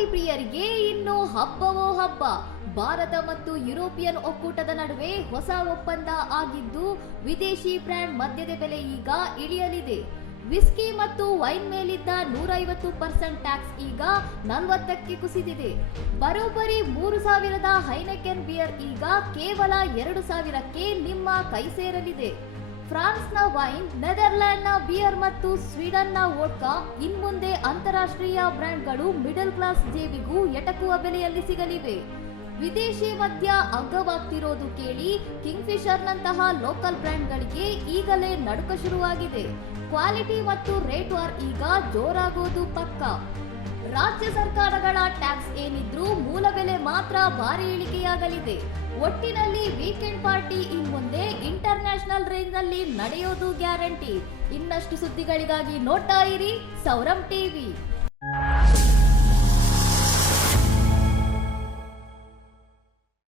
Party ಪ್ರಿಯರಿಗೆ ಇನ್ನು ಹಬ್ಬವೋ ಹಬ್ಬ. ಭಾರತ ಮತ್ತು ಯುರೋಪಿಯನ್ ಒಕ್ಕೂಟದ ನಡುವೆ ಹೊಸ ಒಪ್ಪಂದ ಆಗಿದ್ದು, ವಿದೇಶಿ ಬ್ರ್ಯಾಂಡ್ ಮದ್ಯದ ಬೆಲೆ ಈಗ ಇಳಿಯಲಿದೆ. ವಿಸ್ಕಿ ಮತ್ತು ವೈನ್ ಮೇಲಿದ್ದ ನೂರೈವತ್ತು ಪರ್ಸೆಂಟ್ ಟ್ಯಾಕ್ಸ್ ಈಗ ನಲವತ್ತಕ್ಕೆ ಕುಸಿದಿದೆ. ಬರೋಬ್ಬರಿ ಮೂರು ಸಾವಿರದ ಹೈನಕೆನ್ ಬಿಯರ್ ಈಗ ಕೇವಲ ಎರಡು ಸಾವಿರಕ್ಕೆ ನಿಮ್ಮ ಕೈ ಸೇರಲಿದೆ. ಫ್ರಾನ್ಸ್ನ ವೈನ್ ನೆದರ್ಲ್ಯಾಂಡ್ನ ಬಿಯರ್ ಮತ್ತು ಸ್ವೀಡನ್ನ ವೋಡ್ಕಾ, ಇನ್ಮುಂದೆ ಅಂತಾರಾಷ್ಟ್ರೀಯ ಬ್ರ್ಯಾಂಡ್ಗಳು ಮಿಡಲ್ ಕ್ಲಾಸ್ ಜೇಬಿಗೂ ಎಟಕುವ ಬೆಲೆಯಲ್ಲಿ ಸಿಗಲಿವೆ. ವಿದೇಶಿ ಮದ್ಯ ಅಗ್ಗವಾಗ್ತಿರೋದು ಕೇಳಿ ಕಿಂಗ್ಫಿಶರ್ನಂತಹ ಲೋಕಲ್ ಬ್ರ್ಯಾಂಡ್ಗಳಿಗೆ ಈಗಲೇ ನಡುಕ ಶುರುವಾಗಿದೆ. ಕ್ವಾಲಿಟಿ ಮತ್ತು ರೇಟ್ ವಾರ್ ಈಗ ಜೋರಾಗೋದು ಪಕ್ಕ. ರಾಜ್ಯ ಸರ್ಕಾರಗಳ ಟ್ಯಾಕ್ಸ್ ಏನಿದ್ರೂ ಮೂಲ ಬೆಲೆ ಮಾತ್ರ ಭಾರಿ ಇಳಿಕೆಯಾಗಲಿದೆ. ಒಟ್ಟಿನಲ್ಲಿ ವೀಕೆಂಡ್ ಪಾರ್ಟಿ ಇನ್ ಮುಂದೆ ಇಂಟರ್ನ್ಯಾಷನಲ್ ರೇಂಜ್ನಲ್ಲಿ ನಡೆಯೋದು ಗ್ಯಾರಂಟಿ. ಇನ್ನಷ್ಟು ಸುದ್ದಿಗಳಿಗಾಗಿ ನೋಡ್ತಾ ಇರಿ ಸೌರಂ ಟಿವಿ.